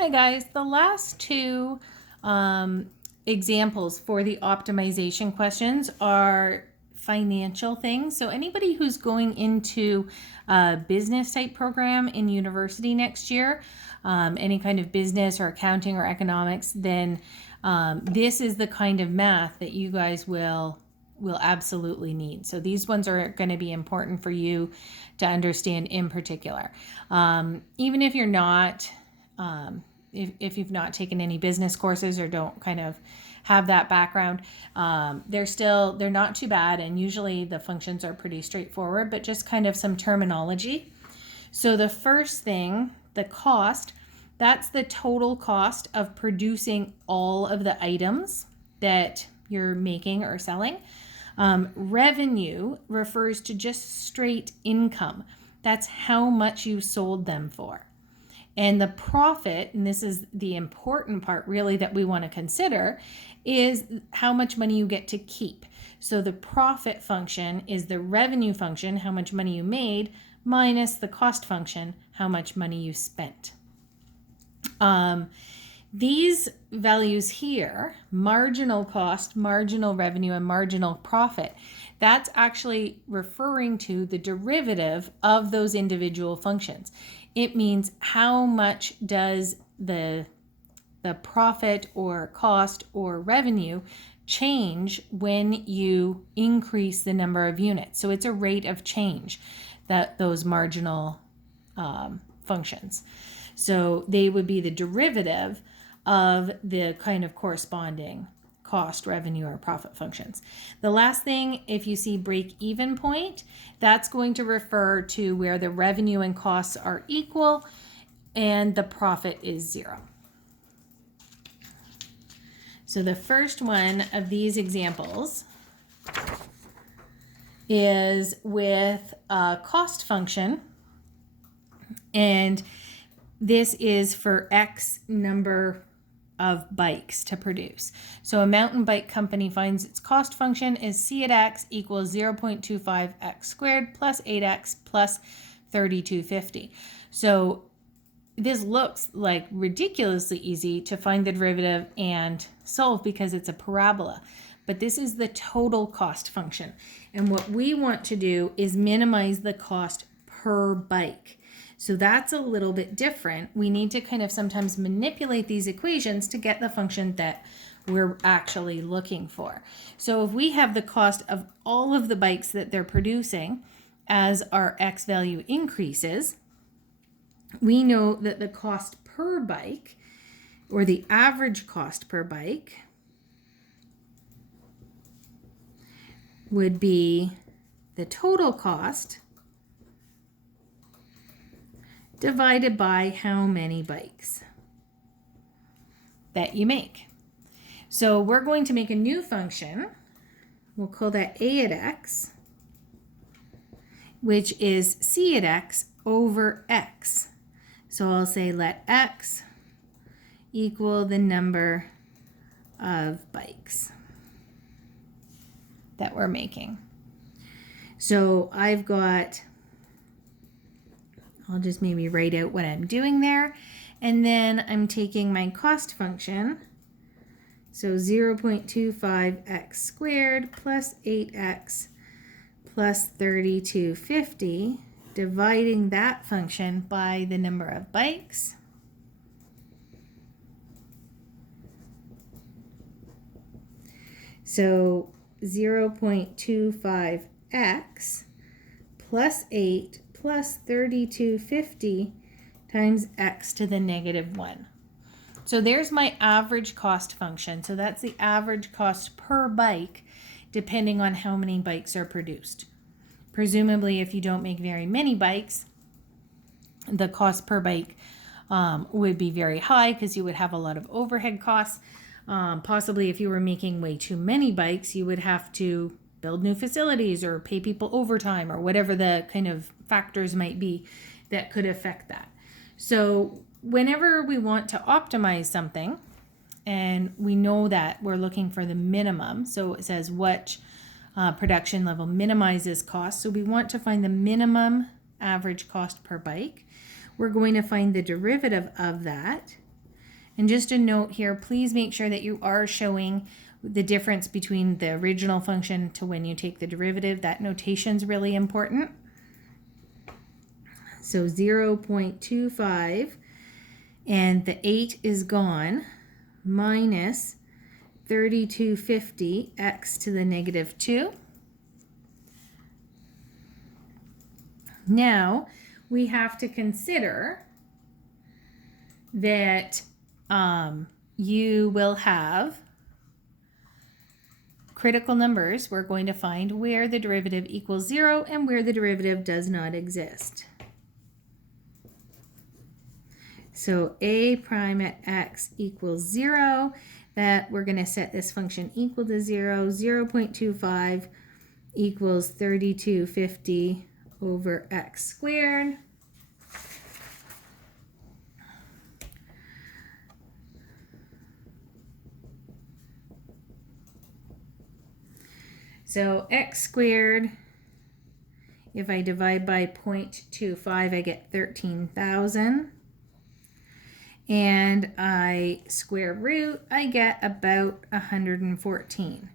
Hi guys, the last two examples for the optimization questions are financial things. So anybody who's going into a business type program in university next year, any kind of business or accounting or economics, then this is the kind of math that you guys will absolutely need. So these ones are going to be important for you to understand in particular. Even if you're not if you've not taken any business courses or don't kind of have that background, they're not too bad, and usually the functions are pretty straightforward, but just kind of some terminology. So the first thing, the cost, that's the total cost of producing all of the items that you're making or selling. Revenue refers to just straight income. That's how much you sold them for. And the profit, and this is the important part really that we want to consider, is how much money you get to keep. So the profit function is the revenue function, how much money you made, minus the cost function, how much money you spent. These values here, marginal cost, marginal revenue, and marginal profit, that's actually referring to the derivative of those individual functions. It means how much does the profit or cost or revenue change when you increase the number of units. So it's a rate of change, that those marginal functions. So they would be the derivative of the kind of corresponding cost, revenue, or profit functions. The last thing, if you see break-even point, that's going to refer to where the revenue and costs are equal and the profit is zero. So the first one of these examples is with a cost function, and this is for X number of bikes to produce. So a mountain bike company finds its cost function is C at X equals 0.25x squared plus 8x plus 3250. So this looks like ridiculously easy to find the derivative and solve because it's a parabola. But this is the total cost function. And what we want to do is minimize the cost per bike. So that's a little bit different. We need to kind of sometimes manipulate these equations to get the function that we're actually looking for. So if we have the cost of all of the bikes that they're producing as our X value increases, we know that the cost per bike, or the average cost per bike, would be the total cost divided by how many bikes that you make. So we're going to make a new function. We'll call that A at X, which is C at X over X. So I'll say let X equal the number of bikes that we're making. So I'll just maybe write out what I'm doing there. And then I'm taking my cost function. So 0.25x squared plus 8x plus 3250, dividing that function by the number of bikes. So 0.25x plus 8 plus 3250 times x to the negative 1. So there's my average cost function. So that's the average cost per bike, depending on how many bikes are produced. Presumably, if you don't make very many bikes, the cost per bike would be very high because you would have a lot of overhead costs. Possibly if you were making way too many bikes, you would have to build new facilities or pay people overtime or whatever the kind of factors might be that could affect that. So whenever we want to optimize something, and we know that we're looking for the minimum, so it says what production level minimizes cost. So we want to find the minimum average cost per bike. We're going to find the derivative of that. And just a note here, please make sure that you are showing the difference between the original function to when you take the derivative. That notation is really important. So 0.25, and the 8 is gone, minus 3250 x to the negative 2. Now we have to consider that you will have critical numbers. We're going to find where the derivative equals 0 and where the derivative does not exist. So a prime at x equals 0. That we're going to set this function equal to 0. 0.25 equals 3250 over x squared. So x squared, if I divide by 0.25, I get 13,000. And I square root, I get about 114.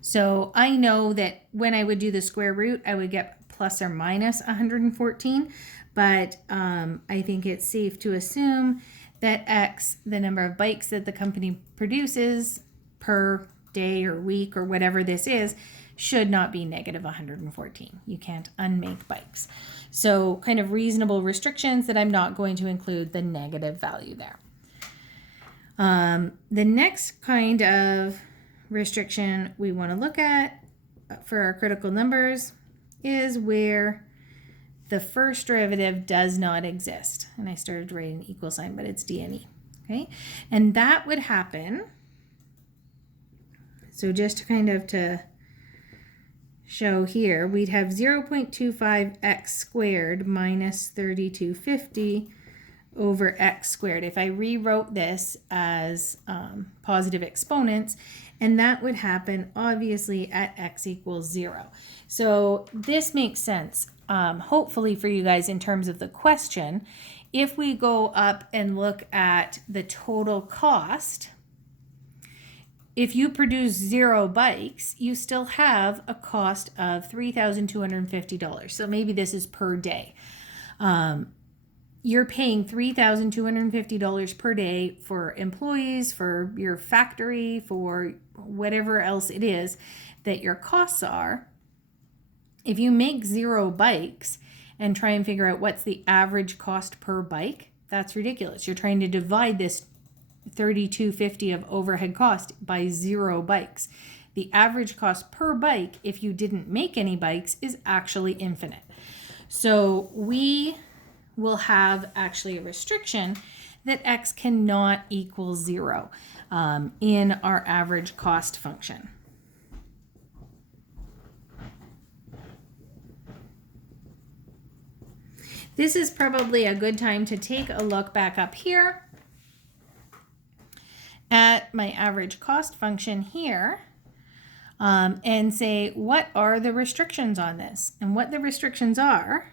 So I know that when I would do the square root, I would get plus or minus 114, but I think it's safe to assume that X, the number of bikes that the company produces per day or week or whatever this is, should not be negative 114. You can't unmake bikes. So kind of reasonable restrictions that I'm not going to include the negative value there. The next kind of restriction we want to look at for our critical numbers is where the first derivative does not exist. And I started writing equal sign, but it's DNE. Okay, and that would happen. So just to kind of to show here, we'd have 0.25x squared minus 3250 over x squared. If I rewrote this as positive exponents, and that would happen obviously at x equals 0. So this makes sense, hopefully for you guys in terms of the question. If we go up and look at the total cost, if you produce 0 bikes, you still have a cost of $3,250. So maybe this is per day. You're paying $3,250 per day for employees, for your factory, for whatever else it is that your costs are. If you make 0 bikes and try and figure out what's the average cost per bike, that's ridiculous. You're trying to divide this $3,250 of overhead cost by 0 bikes. The average cost per bike, if you didn't make any bikes, is actually infinite. So we will have actually a restriction that x cannot equal 0 in our average cost function. This is probably a good time to take a look back up here at my average cost function here and say, what are the restrictions on this? And what the restrictions are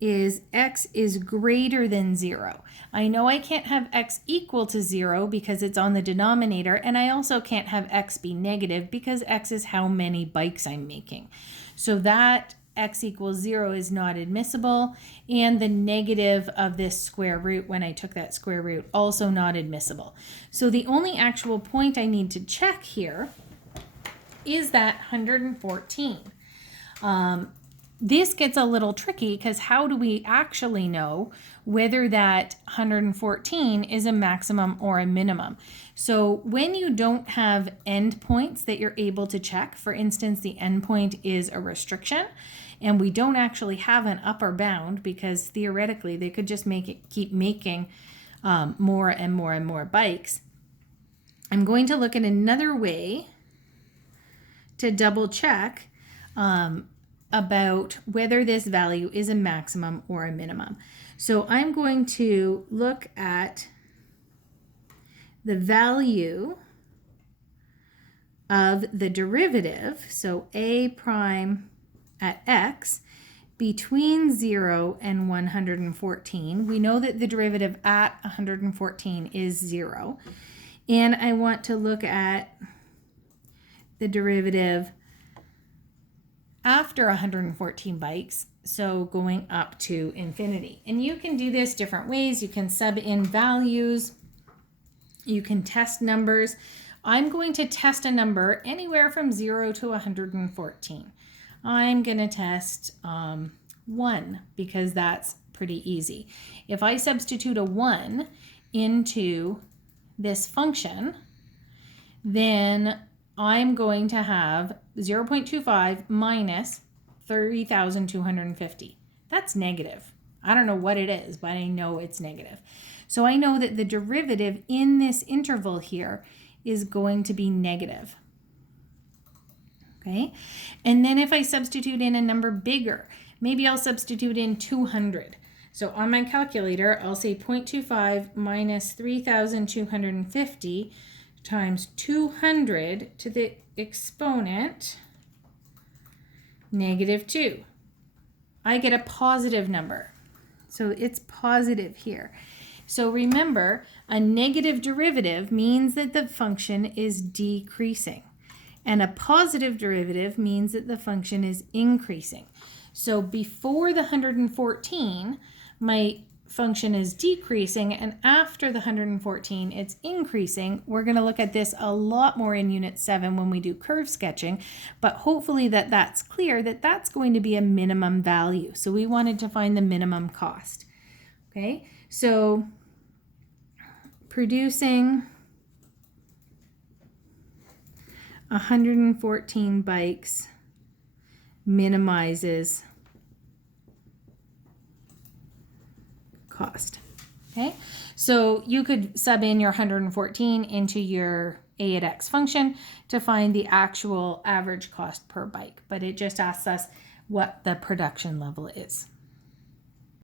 is x is greater than 0. I know I can't have x equal to 0 because it's on the denominator, and I also can't have x be negative because x is how many bikes I'm making. So that x equals 0 is not admissible, and the negative of this square root when I took that square root also not admissible. So the only actual point I need to check here is that 114. This gets a little tricky because how do we actually know whether that 114 is a maximum or a minimum? So when you don't have endpoints that you're able to check, for instance, the endpoint is a restriction, and we don't actually have an upper bound because theoretically they could just keep making more and more and more bikes. I'm going to look at another way to double check about whether this value is a maximum or a minimum. So I'm going to look at the value of the derivative, so a prime at x, between 0 and 114. We know that the derivative at 114 is 0. And I want to look at the derivative after 114 bikes, so going up to infinity. And you can do this different ways. You can sub in values. You can test numbers. I'm going to test a number anywhere from 0 to 114. I'm going to test 1 because that's pretty easy. If I substitute a 1 into this function, then I'm going to have 0.25 minus 30,250. That's negative. I don't know what it is, but I know it's negative. So I know that the derivative in this interval here is going to be negative. Okay, and then if I substitute in a number bigger, maybe I'll substitute in 200. So on my calculator, I'll say 0.25 minus 3,250 times 200 to the exponent -2. I get a positive number. So it's positive here. So remember, a negative derivative means that the function is decreasing. And a positive derivative means that the function is increasing. So before the 114, my function is decreasing, and after the 114, it's increasing. We're going to look at this a lot more in Unit 7 when we do curve sketching, but hopefully that's clear that that's going to be a minimum value. So we wanted to find the minimum cost. Okay, so producing 114 bikes minimizes cost. Okay, so you could sub in your 114 into your a at x function to find the actual average cost per bike, but it just asks us what the production level is.